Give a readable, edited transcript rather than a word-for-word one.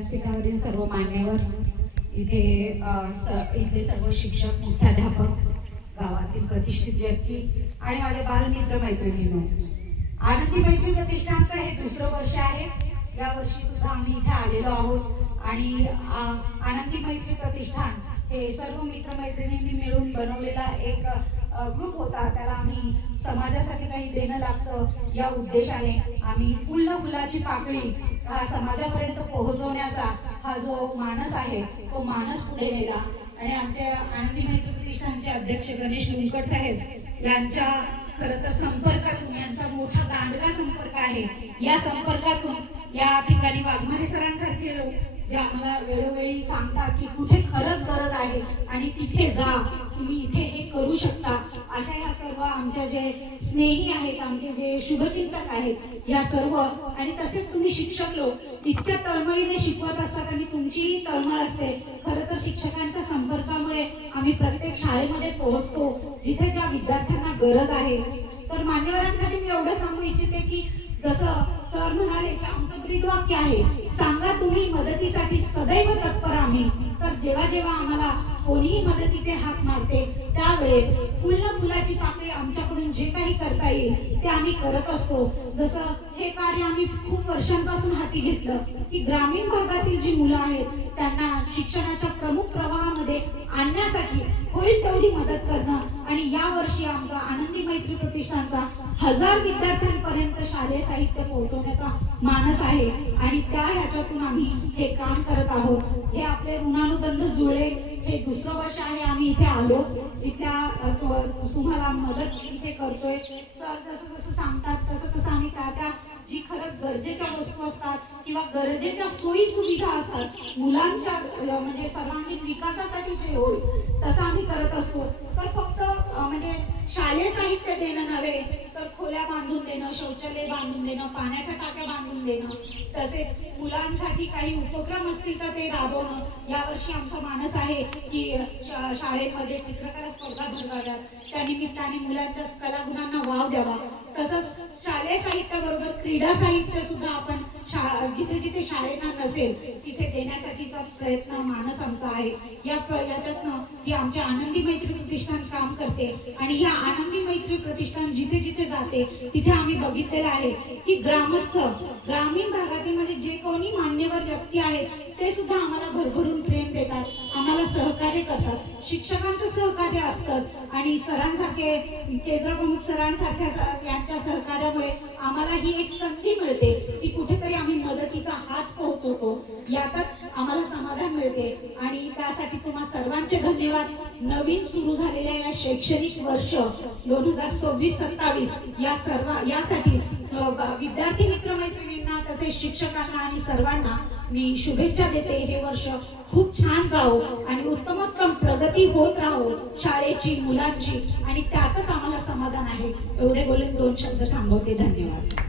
व्यासपीठावरील सर्व मान्यवर, इथे सर्व शिक्षक, मुख्याध्यापक, गावातील प्रतिष्ठित व्यक्ती आणि माझे बालमित्र मैत्रिणींनो, आनंदी मैत्री प्रतिष्ठानचं हे दुसरं वर्ष आहे। या वर्षी सुद्धा आम्ही इथे आलेलो आहोत आणि आनंदी मैत्री प्रतिष्ठान हे सर्व मित्रमैत्रिणींनी मिळून बनवलेला एक ग्रुप होता। त्याला आम्ही समाजासाठी काही देणं लागतं या उद्देशाने आम्ही फुलाची पाकळी समाजापर्यंत पोहोचवण्याचा हा जो मानस आहे तो मानस पुढे नेला आणि आमच्या आनंदी मैत्री प्रतिष्ठानचे अध्यक्ष गणेश लुंकट साहेब यांच्या खरं तर संपर्कातून, यांचा मोठा दांडगा संपर्क आहे, या संपर्कातून या ठिकाणी वाघमारे सरांसारखे लोक जे आम्हाला वेळोवेळी सांगतात की कुठे खरंच गरज आहे आणि तिथे जा, तुम्ही इथे हे करू शकता, अशा या सर्व आमच्या जे स्नेही आहेत, आमचे जे शुभचिंतक आहेत या सर्व, आणि तसेच तुम्ही शिक्षक लोक इतक्या तळमळीने शिकवत असतात आणि तुमचीही तळमळ असते। खरं तर शिक्षकांच्या संपर्कामुळे आम्ही प्रत्येक शाळेमध्ये पोहोचतो जिथे ज्या विद्यार्थ्यांना गरज आहे। तर मान्यवरांसाठी मी एवढं सांगू इच्छिते की जसं सर म्हणाले की आमचं ब्रीदवाक्य आहे, सांगा तुम्ही मदतीसाठी सदैव तत्पर आम्ही। तर जेव्हा जेव्हा आम्हाला कोणीही मदतीचे हात मारते त्यावेळेस फुलाची पाकळी आमच्याकडून जे काही करता येईल ते आम्ही करत असतो। जसं हे कार्य आम्ही खूप वर्षांपासून हाती घेतलं की ग्रामीण भागातील जी मुलं आहेत त्यांना शिक्षणाच्या प्रमुख प्रवाहामध्ये आणण्यासाठी होईल तेवढी मदत करणं, आणि या वर्षी आमचा आनंदी मैत्री प्रतिष्ठानचा 1000 विद्यार्थ्यांपर्यंत शालेय साहित्य पोहोचवण्याचा मानस आहे आणि त्या ह्याच्यातून आम्ही हे काम करत आहोत। हे आपले ऋणानुबंध जुळे हे दुसरं वर्ष आहे आम्ही इथे आलो, इथल्या तुम्हाला मदत इथे करतोय। सर जसं जसं सांगतात तसं तसं आम्ही त्या जी खरंच गरजेच्या वस्तू असतात किंवा गरजेच्या सोयी सुविधा असतात मुलांच्या म्हणजे सर्वांगीण विकासासाठी जे होईल तसं आम्ही करत असतो। तर फक्त म्हणजे शालेय साहित्य देणं नव्हे तर खोल्या बांधून देणं, शौचालय बांधून देणं, पाण्याच्या टाक्या बांधून देणं, तसेच मुलांसाठी काही उपक्रम असतील तर ते राबवणं। यावर्षी आमचा मानस आहे की शाळेमध्ये चित्रकला स्पर्धा भरवाव्यात, त्या निमित्ताने मुलांच्या कलागुणांना वाव द्यावा। तसंच शालेय साहित्याबरोबर क्रीडा साहित्य सुद्धा आपण जिथे जिथे शाळेना नसेल तिथे देण्यासाठीचा प्रयत्न मानस आमचा आहे। याच्यातनं ही आमच्या आनंदी मैत्री प्रतिष्ठान काम करते आणि या आनंदी मैत्री प्रतिष्ठान जिथे जिथे जाते तिथे आम्ही बघितलेलं आहे की ग्रामस्थ, ग्रामीण भागातील म्हणजे जे कोणी मान्यवर व्यक्ती आहेत ते सुद्धा आम्हाला भरभरून प्रेम देतात, आम्हाला सहकार्य करतात। शिक्षकांचं सहकार्य असतंच आणि सरांसारखे केंद्रप्रमुख सरांसारख्या यांच्या सहकार्यामुळे आम्हाला ही एक संधी मिळते की कुठेतरी आम्ही मदतीचा हात पोहोचवतो, यातच आम्हाला समाधान मिळते आणि त्यासाठी तुम्हा सर्वांचे धन्यवाद। नवीन सुरू झालेल्या या शैक्षणिक वर्ष 2026-27 यासाठी विद्यार्थी मित्रमैत्रिणींना तसेच शिक्षकांना आणि सर्वांना मी शुभेच्छा देते। हे वर्ष खूप छान जावो आणि उत्तमोत्तम प्रगती होत राहो शाळेची, मुलांची, आणि त्यातच आम्हाला समाधान आहे। एवढे बोलून 2 शब्द थांबवते। धन्यवाद।